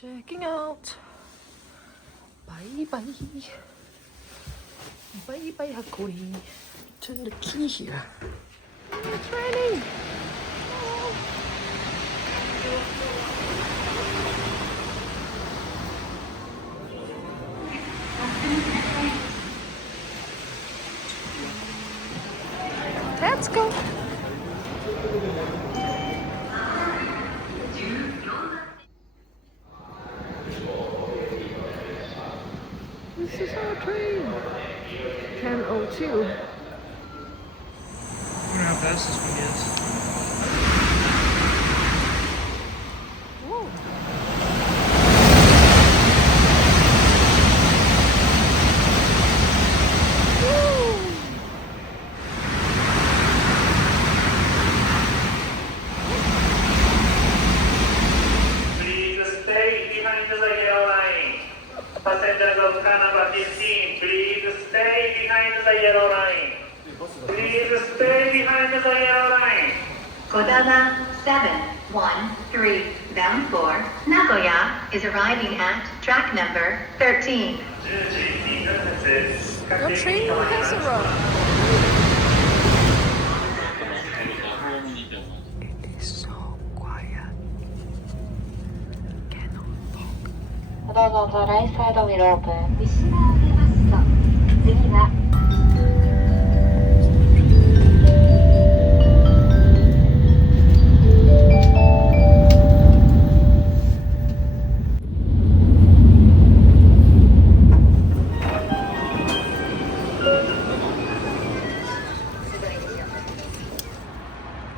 Checking out. Bye bye. Bye bye, Hakori. Turn the key here. Oh, it's raining. Oh. Let's go. This is our train. 10:02. I wonder how fast this one is. Whoa. Please stay behind the yellow line. Passengers of car number 15, please stay behind the yellow line. Please stay behind the yellow line. Kodama 713, bound for Nagoya, is arriving at track number 13. Your train has arrived. It is so quiet. Cannot talk. どうぞライトサイドウィルオープン。後ろを出ますと、次は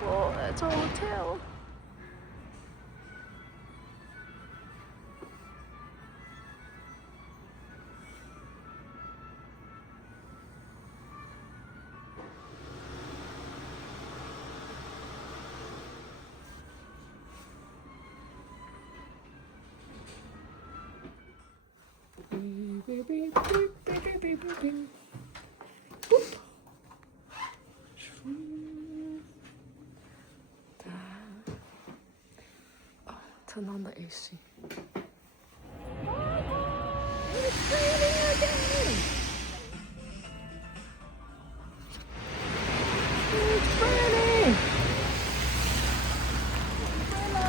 Oh, that's a hotel. Beep, beep, beep, beep, beep, beep, beep, beep. Whoop. Oh, turn on the AC. It's raining again. It's raining. Umbrella.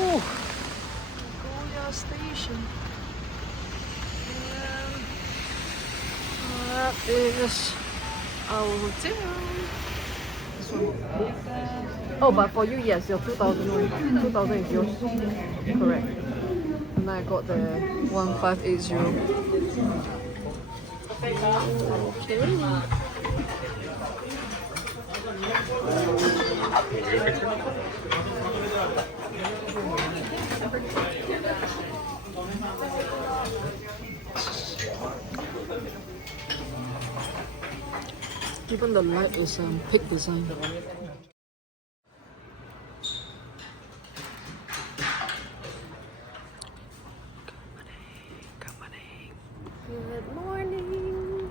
Oh, Nagoya Station. And that is our hotel. This one. Oh, but for you, yes, your 2000, 2000 is yours. Correct. And I got the 1580. Even the light is pig design. Good morning.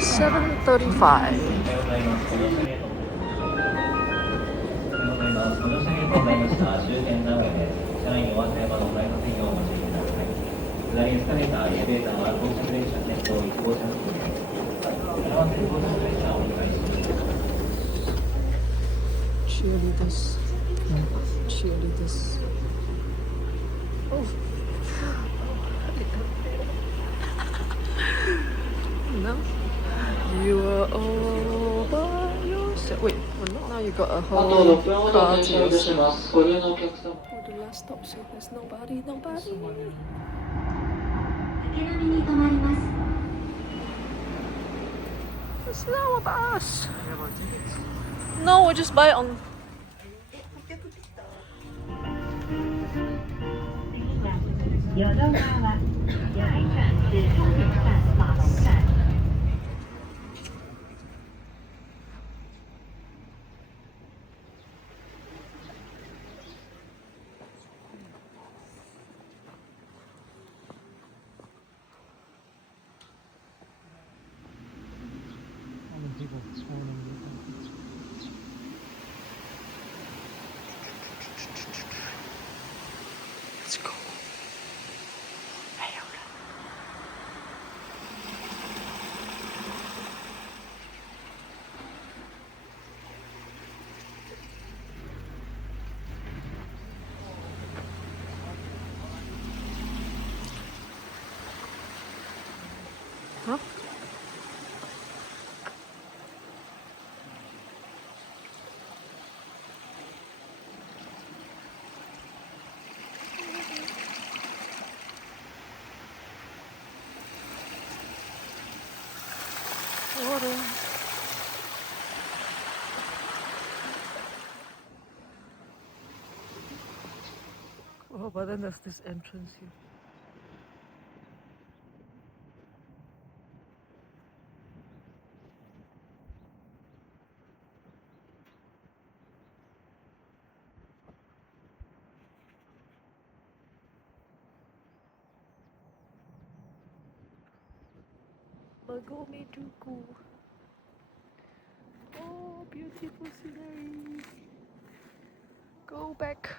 7:35. ご乗車ありがとうございました。終点名古屋で車内にお忘れ物ございませんようお待ちください。下りエスカレーター、エレベーターは到着列車先頭1号車付近です。合わせ到着列車をお願いします。Cheerleaders. Cheerleaders. Oh. No. You are all by yourself. Wait, well, not now you got a あと whole 6分ほ car ど to 停車いたし yourself. ます。ご利用のお客様。 Oh, the last stop said there's nobody. 竹波に停まります。 It's now a bus. No, we'll just buy it on. 淀川、八重站至丰原站、马龙站。How many people sworn in? Oh, but then there's this entrance here. Magome Juku. Oh, beautiful scenery. Go back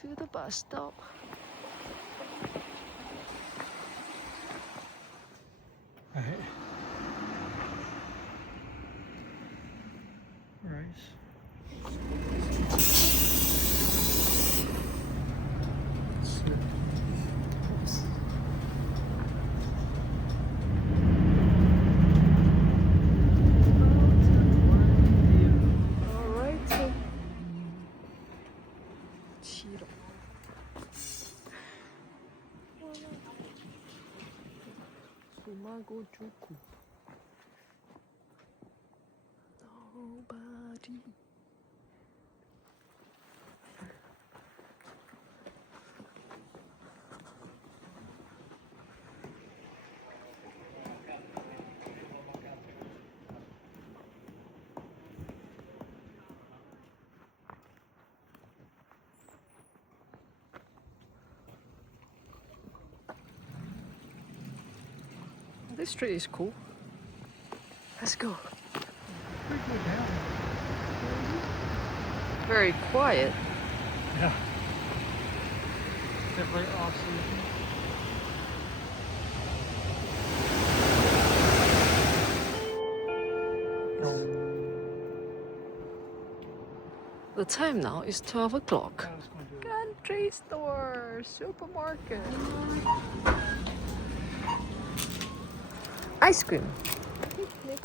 to the bus stop. Right. Right. Alright. Chiro. Sumago Juku. Nobody. This street is cool. Let's go. Very quiet. Yeah. Definitely off season. The time now is 12 o'clock. I was going to do it. Country store, supermarket. Ice cream. Picnic.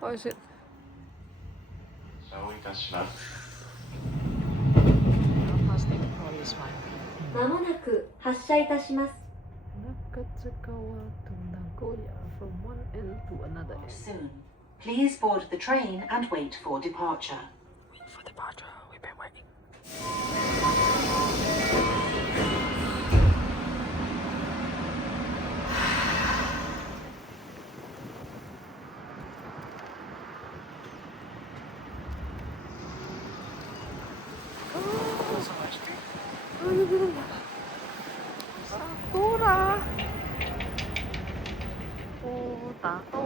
How is it? 謝をいたします。 Plastic probably is fine. まもなく発車いたします。 Nakatsukawa to Nagoya from one end to another end. Soon. Please board the train and wait for departure. Wait for departure. We've been waiting. Sakura. Potato.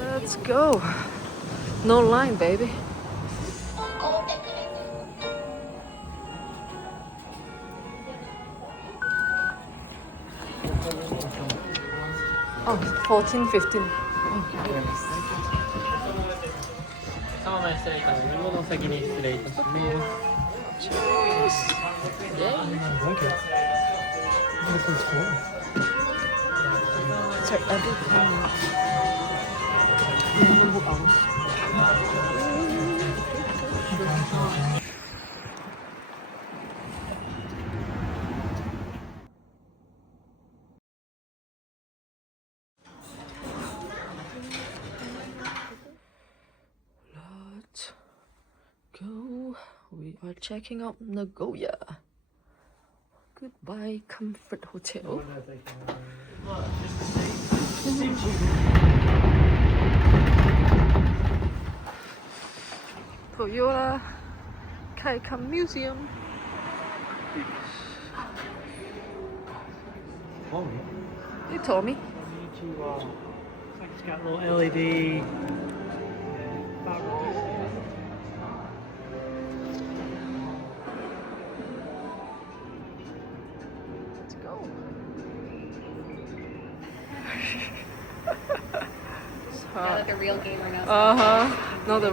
Let's go. No line, baby. Oh, 14, 15. 様の失礼いたします。物の先に失礼いたします。 Yay. I like it. This is cool. So every time. Let's go. We are checking out Nagoya. Goodbye, Comfort Hotel. Toyota Kaikam Museum. Oh, You told me. looks like it's got a little LED. Let's go. Yeah, like a real gamer now. No, the.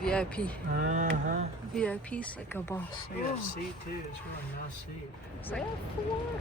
VIP. Uh-huh. VIP seat, go boss. You got a seat too. It's a really nice seat. It's like, 4.